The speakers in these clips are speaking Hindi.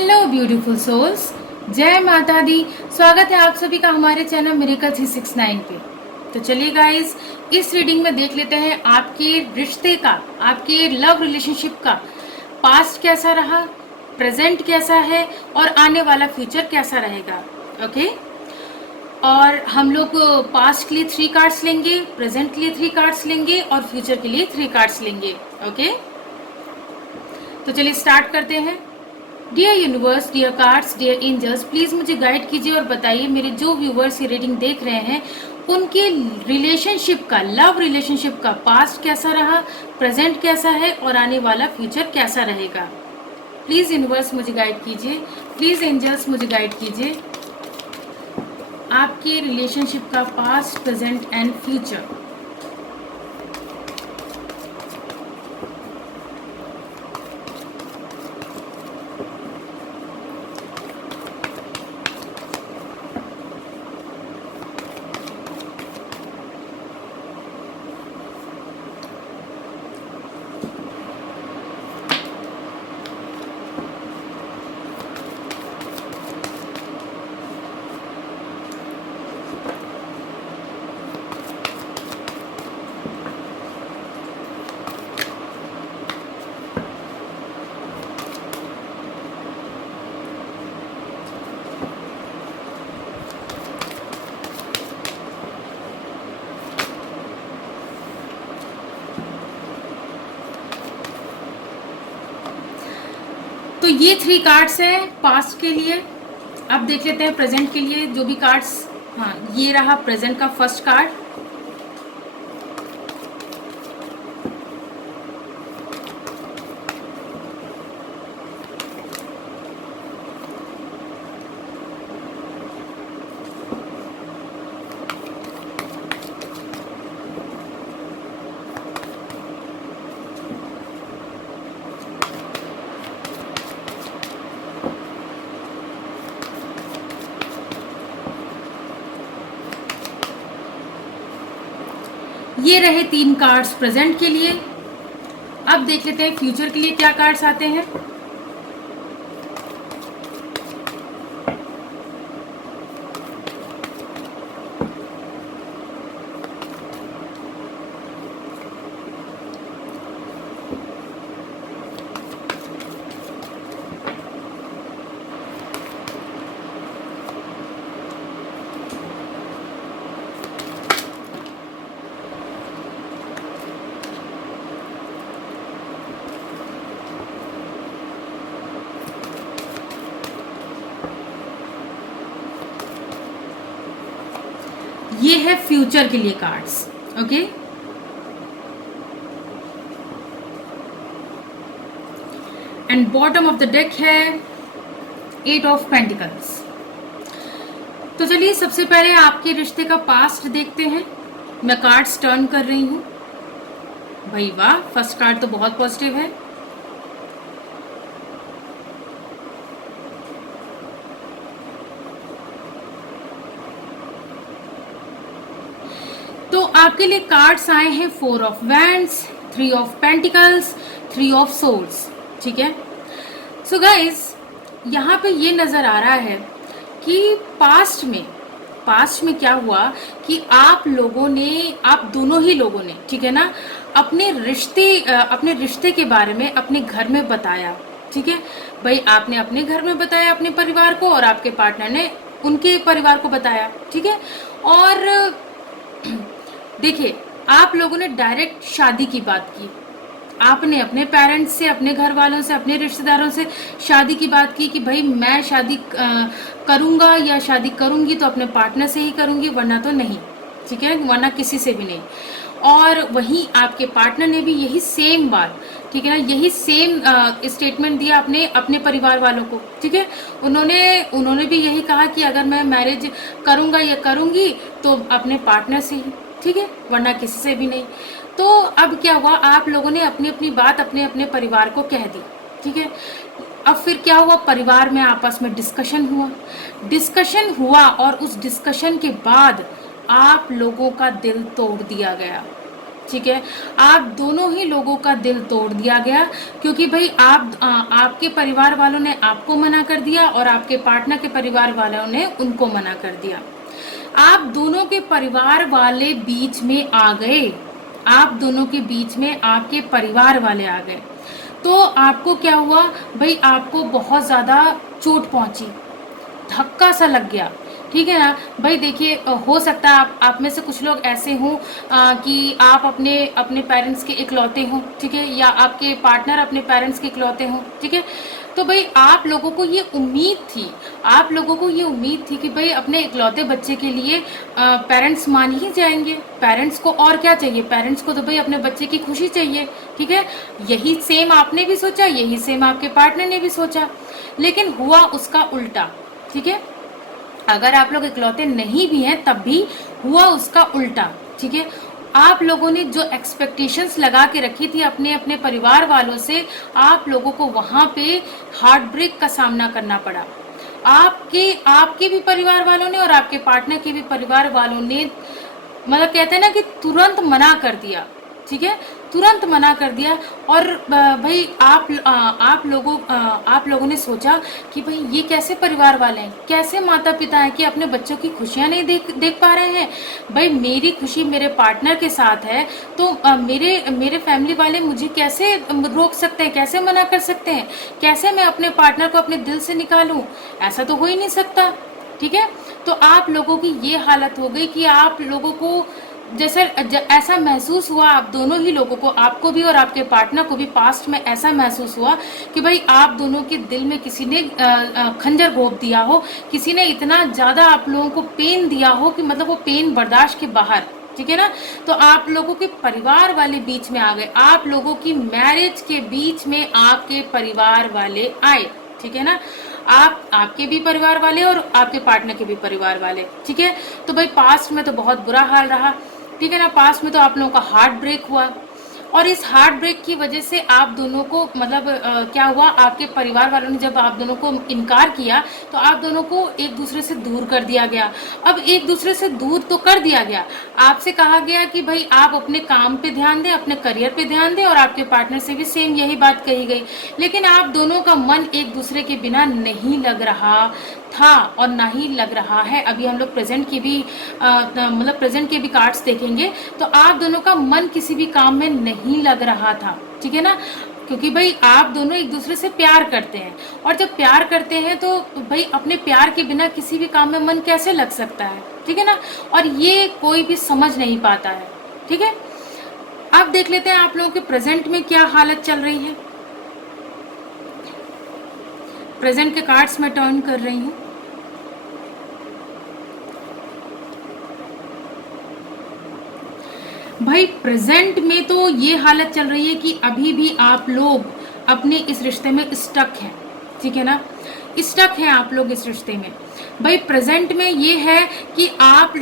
हेलो ब्यूटीफुल सोल्स, जय माता दी। स्वागत है आप सभी का हमारे चैनल मिरेकल 369 पे। तो चलिए गाइस, इस रीडिंग में देख लेते हैं आपके रिश्ते का, आपके लव रिलेशनशिप का पास्ट कैसा रहा, प्रेजेंट कैसा है और आने वाला फ्यूचर कैसा रहेगा। ओके, और हम लोग पास्ट के लिए 3 कार्ड्स लेंगे, प्रेजेंट के लिए 3 कार्ड्स लेंगे और फ्यूचर के लिए 3 कार्ड्स लेंगे। ओके, तो चलिए स्टार्ट करते हैं। Dear universe, dear cards, dear angels, please मुझे गाइड कीजिए और बताइए मेरे जो व्यूवर्स ये रीडिंग देख रहे हैं उनके रिलेशनशिप का, लव रिलेशनशिप का पास्ट कैसा रहा, प्रेजेंट कैसा है और आने वाला फ्यूचर कैसा रहेगा। प्लीज़ यूनिवर्स मुझे गाइड कीजिए, प्लीज़ एंजल्स मुझे गाइड कीजिए आपके रिलेशनशिप का पास्ट, प्रेजेंट एंड फ्यूचर। तो ये 3 कार्ड्स हैं पास्ट के लिए। अब देख लेते हैं प्रेजेंट के लिए जो भी कार्ड्स। हाँ, ये रहा प्रेजेंट का फर्स्ट कार्ड। ये रहे 3 कार्ड्स प्रेजेंट के लिए। अब देख लेते हैं फ्यूचर के लिए क्या कार्ड्स आते हैं। ये है फ्यूचर के लिए cards. Okay, and bottom of the deck है 8 ऑफ पेंटिकल्स। तो चलिए सबसे पहले आपके रिश्ते का पास्ट देखते हैं। मैं कार्ड्स टर्न कर रही हूँ। भाई वाह, फर्स्ट कार्ड तो बहुत पॉजिटिव है। तो आपके लिए कार्ड्स आए हैं 4 of wands, 3 of pentacles, 3 of souls. ठीक है, सो गाइस, यहाँ पे ये नज़र आ रहा है कि पास्ट में क्या हुआ कि आप लोगों ने, आप दोनों ही लोगों ने, ठीक है ना, अपने रिश्ते के बारे में अपने घर में बताया। ठीक है भाई, आपने अपने घर में बताया अपने परिवार को और आपके पार्टनर ने उनके परिवार को बताया। ठीक है, और देखिए, आप लोगों ने डायरेक्ट शादी की बात की। आपने अपने पेरेंट्स से, अपने घर वालों से, अपने रिश्तेदारों से शादी की बात की कि भाई मैं शादी करूँगा या शादी करूँगी तो अपने पार्टनर से ही करूँगी, वरना तो नहीं। ठीक है, वरना किसी से भी नहीं। और वहीं आपके पार्टनर ने भी यही सेम बात, ठीक है ना, यही सेम स्टेटमेंट दिया अपने परिवार वालों को। ठीक है, उन्होंने भी यही कहा कि अगर मैं मैरिज करूँगा या करूँगी तो अपने पार्टनर से ही, ठीक है, वरना किसी से भी नहीं। तो अब क्या हुआ, आप लोगों ने अपनी अपनी बात अपने अपने परिवार को कह दी। ठीक है, अब फिर क्या हुआ, परिवार में आपस में डिस्कशन हुआ और उस डिस्कशन के बाद आप लोगों का दिल तोड़ दिया गया। ठीक है, आप दोनों ही लोगों का दिल तोड़ दिया गया, क्योंकि भाई आपके परिवार वालों ने आपको मना कर दिया और आपके पार्टनर के परिवार वालों ने उनको मना कर दिया। आप दोनों के परिवार वाले बीच में आ गए, आप दोनों के बीच में आपके परिवार वाले आ गए, तो आपको क्या हुआ भाई, आपको बहुत ज़्यादा चोट पहुंची, धक्का सा लग गया, ठीक है ना भाई। देखिए, हो सकता है आप में से कुछ लोग ऐसे हों कि आप अपने अपने पेरेंट्स के इकलौते हों, ठीक है, या आपके पार्टनर अपने पेरेंट्स के इकलौते हों, ठीक है। तो भाई आप लोगों को ये उम्मीद थी, आप लोगों को ये उम्मीद थी कि भाई अपने इकलौते बच्चे के लिए पेरेंट्स मान ही जाएंगे। पेरेंट्स को और क्या चाहिए, पेरेंट्स को तो भाई अपने बच्चे की खुशी चाहिए, ठीक है। यही सेम आपने भी सोचा, यही सेम आपके पार्टनर ने भी सोचा, लेकिन हुआ उसका उल्टा, ठीक है। अगर आप लोग इकलौते नहीं भी हैं तब भी हुआ उसका उल्टा, ठीक है। आप लोगों ने जो एक्सपेक्टेशंस लगा के रखी थी अपने अपने परिवार वालों से, आप लोगों को वहां पे हार्ट ब्रेक का सामना करना पड़ा। आपके भी परिवार वालों ने और आपके पार्टनर के भी परिवार वालों ने, मतलब कहते हैं ना कि तुरंत मना कर दिया, ठीक है, तुरंत मना कर दिया। और भाई आप लोगों ने सोचा कि भाई ये कैसे परिवार वाले हैं, कैसे माता पिता हैं कि अपने बच्चों की खुशियां नहीं देख पा रहे हैं। भाई मेरी खुशी मेरे पार्टनर के साथ है, तो मेरे फैमिली वाले मुझे कैसे रोक सकते हैं, कैसे मना कर सकते हैं, कैसे मैं अपने पार्टनर को अपने दिल से निकालूं, ऐसा तो हो ही नहीं सकता, ठीक है। तो आप लोगों की ये हालत हो गई कि आप लोगों को जैसे ऐसा महसूस हुआ, आप दोनों ही लोगों को, आपको भी और आपके पार्टनर को भी पास्ट में ऐसा महसूस हुआ कि भाई आप दोनों के दिल में किसी ने खंजर घोंप दिया हो, किसी ने इतना ज़्यादा आप लोगों को पेन दिया हो कि मतलब वो पेन बर्दाश्त के बाहर, ठीक है ना। तो आप लोगों के परिवार वाले बीच में आ गए, आप लोगों की मैरिज के बीच में आपके परिवार वाले आए, ठीक है ना। आपके भी परिवार वाले और आपके पार्टनर के भी परिवार वाले, ठीक है। तो भाई पास्ट में तो बहुत बुरा हाल रहा, ठीक है ना। पास्ट में तो आप लोगों का हार्ट ब्रेक हुआ, और इस हार्ट ब्रेक की वजह से आप दोनों को मतलब क्या हुआ, आपके परिवार वालों ने जब आप दोनों को इनकार किया तो आप दोनों को एक दूसरे से दूर कर दिया गया। अब एक दूसरे से दूर तो कर दिया गया, आपसे कहा गया कि भाई आप अपने काम पे ध्यान दें, अपने करियर पे ध्यान दें, और आपके पार्टनर से भी सेम यही बात कही गई। लेकिन आप दोनों का मन एक दूसरे के बिना नहीं लग रहा था और ना ही लग रहा है। अभी हम लोग प्रेजेंट की भी मतलब प्रेजेंट के भी कार्ड्स देखेंगे, तो आप दोनों का मन किसी भी काम में नहीं लग रहा था, ठीक है ना। क्योंकि भाई आप दोनों एक दूसरे से प्यार करते हैं, और जब प्यार करते हैं तो भाई अपने प्यार के बिना किसी भी काम में मन कैसे लग सकता है, ठीक है ना। और ये कोई भी समझ नहीं पाता है, ठीक है। अब देख लेते हैं आप लोगों के प्रेजेंट में क्या हालत चल रही है। प्रेजेंट के कार्ड्स में टर्न कर रही हूँ। भाई प्रेजेंट में तो ये हालत चल रही है कि अभी भी आप लोग अपने इस रिश्ते में स्टक हैं, ठीक है ना, स्टक हैं आप लोग इस रिश्ते में। भाई प्रेजेंट में ये है कि आप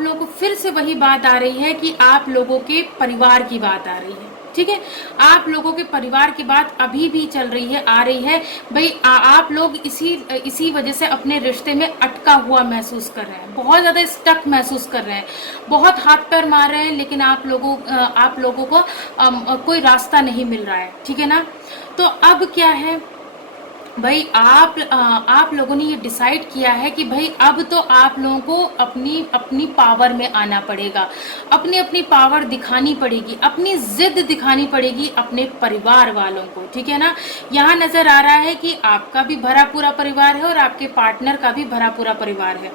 लोगों को फिर से वही बात आ रही है कि आप लोगों के परिवार की बात आ रही है, ठीक है। आप लोगों के परिवार की बात अभी भी चल रही है, आ रही है। भाई आप लोग इसी वजह से अपने रिश्ते में अटका हुआ महसूस कर रहे हैं, बहुत ज़्यादा स्टक महसूस कर रहे हैं, बहुत हाथ पैर मार रहे हैं, लेकिन आप लोगों को कोई रास्ता नहीं मिल रहा है, ठीक है ना। तो अब क्या है भाई, आप लोगों ने ये डिसाइड किया है कि भाई अब तो आप लोगों को अपनी पावर में आना पड़ेगा, अपनी पावर दिखानी पड़ेगी, अपनी जिद दिखानी पड़ेगी अपने परिवार वालों को, ठीक है ना। यहाँ नजर आ रहा है कि आपका भी भरा पूरा परिवार है और आपके पार्टनर का भी भरा पूरा परिवार है,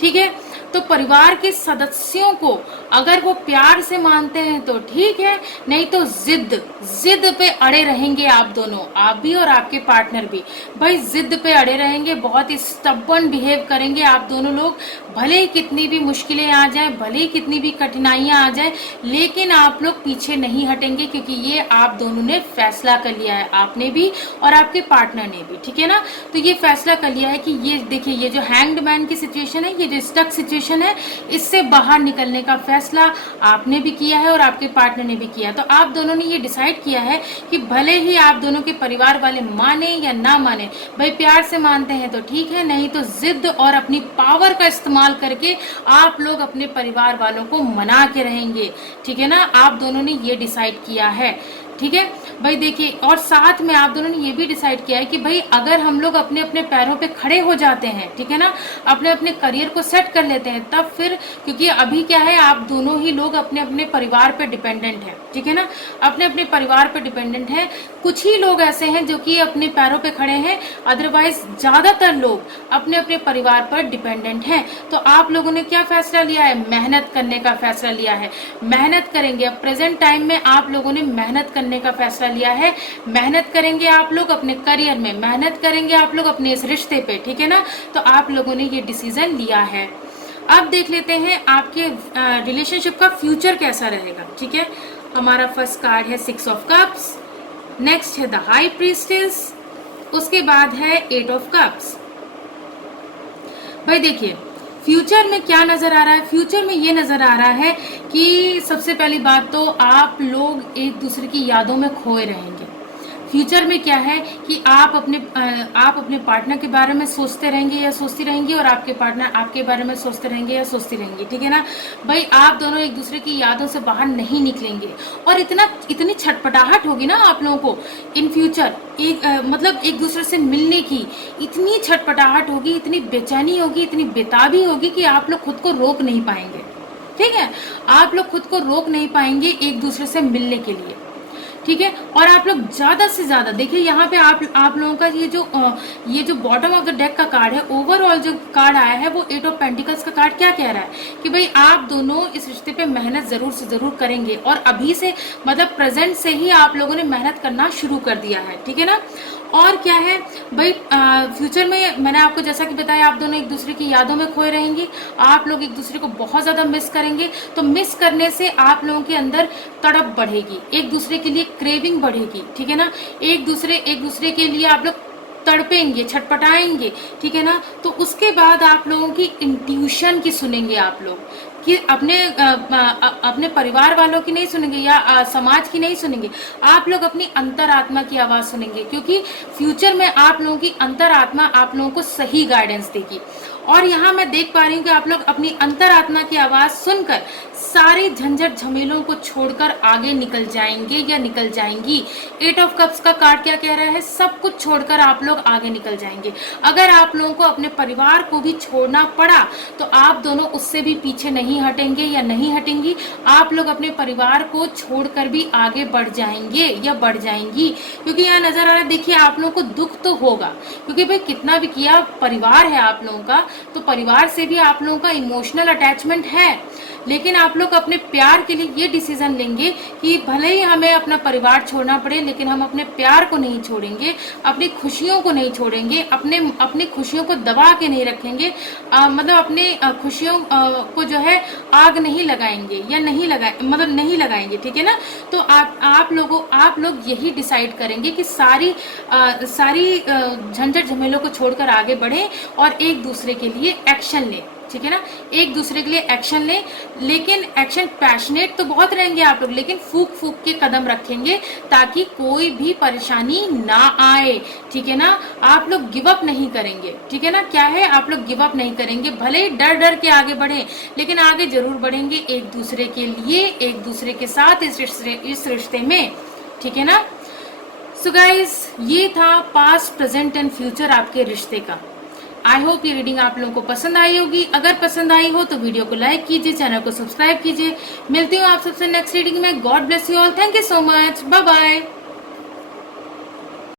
ठीक है। तो परिवार के सदस्यों को अगर वो प्यार से मानते हैं तो ठीक है, नहीं तो जिद पे अड़े रहेंगे आप दोनों, आप भी और आपके पार्टनर भी। भाई जिद पे अड़े रहेंगे, बहुत ही स्टबर्न बिहेव करेंगे आप दोनों लोग। भले ही कितनी भी मुश्किलें आ जाएं, भले ही कितनी भी कठिनाइयां आ जाएं, लेकिन आप लोग पीछे नहीं हटेंगे, क्योंकि ये आप दोनों ने फैसला कर लिया है, आपने भी और आपके पार्टनर ने भी, ठीक है ना। तो ये फैसला कर लिया है कि ये देखिए, ये जो हैंग्ड मैन की सिचुएशन है, ये ये जो स्टक सिचुएशन है इससे बाहर निकलने का फैसला आपने भी किया है और आपके पार्टनर ने भी किया है। तो आप दोनों ने ये डिसाइड किया है कि भले ही आप दोनों के परिवार वाले माने या ना माने, भाई प्यार से मानते हैं तो ठीक है, नहीं तो जिद और अपनी पावर का इस्तेमाल करके आप लोग अपने परिवार वालों को मना के रहेंगे। ठीक है ना, आप दोनों ने ये डिसाइड किया है। ठीक है भाई, देखिए, और साथ में आप दोनों ने ये भी डिसाइड किया है कि भाई अगर हम लोग अपने अपने पैरों पे खड़े हो जाते हैं, ठीक है ना, अपने अपने करियर को सेट कर लेते हैं, तब फिर, क्योंकि अभी क्या है, आप दोनों ही लोग अपने अपने परिवार पे डिपेंडेंट हैं। ठीक है ना, अपने अपने परिवार पे डिपेंडेंट हैं। कुछ ही लोग ऐसे हैं जो कि अपने पैरों पे खड़े हैं, अदरवाइज ज़्यादातर लोग अपने अपने परिवार पर डिपेंडेंट हैं। तो आप लोगों ने क्या फैसला लिया है? मेहनत करने का फैसला लिया है। मेहनत करेंगे। अब प्रेजेंट टाइम में आप लोगों ने मेहनत करने का फैसला लिया है। मेहनत करेंगे आप लोग अपने करियर में, मेहनत करेंगे आप लोग अपने इस रिश्ते पे। ठीक है ना, तो आप लोगों ने ये डिसीजन लिया है। अब देख लेते हैं आपके रिलेशनशिप का फ्यूचर कैसा रहेगा। ठीक है, हमारा फर्स्ट कार्ड है 6 ऑफ कप्स, नेक्स्ट है द हाई प्रीस्टेस, उसके बाद है 8 ऑफ कप्स। भाई देखिए, फ्यूचर में क्या नज़र आ रहा है? फ्यूचर में ये नज़र आ रहा है कि सबसे पहली बात तो आप लोग एक दूसरे की यादों में खोए रहेंगे। फ्यूचर में क्या है कि आप अपने पार्टनर के बारे में सोचते रहेंगे या सोचती रहेंगी, और आपके पार्टनर आपके बारे में सोचते रहेंगे या सोचती रहेंगी। ठीक है ना भाई, आप दोनों एक दूसरे की यादों से बाहर नहीं निकलेंगे, और इतनी छटपटाहट होगी ना आप लोगों को इन फ्यूचर, मतलब एक दूसरे से मिलने की इतनी छटपटाहट होगी, इतनी बेचैनी होगी, इतनी बेताबी होगी कि आप लोग खुद को रोक नहीं पाएंगे। ठीक है, आप लोग खुद को रोक नहीं पाएंगे एक दूसरे से मिलने के लिए। ठीक है, और आप लोग ज़्यादा से ज़्यादा देखिए, यहाँ पे आप लोगों का ये जो बॉटम ऑफ द डेक का कार्ड है, ओवरऑल जो कार्ड आया है वो 8 ऑफ पेंटिकल्स का कार्ड क्या कह रहा है कि भाई आप दोनों इस रिश्ते पे मेहनत ज़रूर से ज़रूर करेंगे, और अभी से, मतलब प्रेजेंट से ही आप लोगों ने मेहनत करना शुरू कर दिया है। ठीक है ना, और क्या है भाई, फ्यूचर में मैंने आपको जैसा कि बताया, आप दोनों एक दूसरे की यादों में खोए रहेंगे, आप लोग एक दूसरे को बहुत ज़्यादा मिस करेंगे। तो मिस करने से आप लोगों के अंदर तड़प बढ़ेगी, एक दूसरे के लिए क्रेविंग बढ़ेगी। ठीक है ना, एक दूसरे के लिए आप लोग तड़पेंगे, छटपटाएंगे। ठीक है ना, तो उसके बाद आप लोगों की इंट्यूशन की सुनेंगे आप लोग, कि अपने परिवार वालों की नहीं सुनेंगे या समाज की नहीं सुनेंगे, आप लोग अपनी अंतरात्मा की आवाज़ सुनेंगे, क्योंकि फ्यूचर में आप लोगों की अंतरात्मा आप लोगों को सही गाइडेंस देगी। और यहाँ मैं देख पा रही हूँ कि आप लोग अपनी अंतरात्मा की आवाज़ सुनकर सारे झंझट झमेलों को छोड़कर आगे निकल जाएंगे या निकल जाएंगी। 8 ऑफ कप्स का कार्ड क्या कह रहा है? सब कुछ छोड़कर आप लोग आगे निकल जाएंगे। अगर आप लोगों को अपने परिवार को भी छोड़ना पड़ा तो आप दोनों उससे भी पीछे नहीं हटेंगे या नहीं हटेंगी। आप लोग अपने परिवार को छोड़कर भी आगे बढ़ जाएंगे या बढ़ जाएंगी, क्योंकि यहाँ नजर आ रहा है, देखिए आप लोगों को दुख तो होगा, क्योंकि भाई कितना भी किया, परिवार है आप लोगों का, तो परिवार से भी आप लोगों का इमोशनल अटैचमेंट है। लेकिन आप लोग अपने प्यार के लिए ये डिसीजन लेंगे कि भले ही हमें अपना परिवार छोड़ना पड़े, लेकिन हम अपने प्यार को नहीं छोड़ेंगे, अपनी खुशियों को नहीं छोड़ेंगे, अपनी खुशियों को दबा के नहीं रखेंगे, मतलब अपने खुशियों को जो है आग नहीं लगाएंगे या नहीं लगाएंगे। ठीक है ना, तो आप लोग यही डिसाइड करेंगे कि सारी झंझट झमेलों को छोड़कर आगे बढ़ें और एक दूसरे के लिए एक्शन लें। ठीक है ना, एक दूसरे के लिए एक्शन लें, लेकिन एक्शन पैशनेट तो बहुत रहेंगे आप लोग, लेकिन फूक फूक के कदम रखेंगे ताकि कोई भी परेशानी ना आए। ठीक है ना, आप लोग गिव अप नहीं करेंगे। ठीक है ना, क्या है, आप लोग गिव अप नहीं करेंगे, भले ही डर डर के आगे बढ़ें, लेकिन आगे जरूर बढ़ेंगे एक दूसरे के लिए, एक दूसरे के साथ इस रिश्ते में। ठीक है ना, सो गाइस, ये था पास्ट, प्रेजेंट एंड फ्यूचर आपके रिश्ते का। आई होप ये रीडिंग आप लोगों को पसंद आई होगी। अगर पसंद आई हो तो वीडियो को लाइक कीजिए, चैनल को सब्सक्राइब कीजिए। मिलती हूँ आप सबसे नेक्स्ट रीडिंग में। God bless you all, thank you so much, bye bye.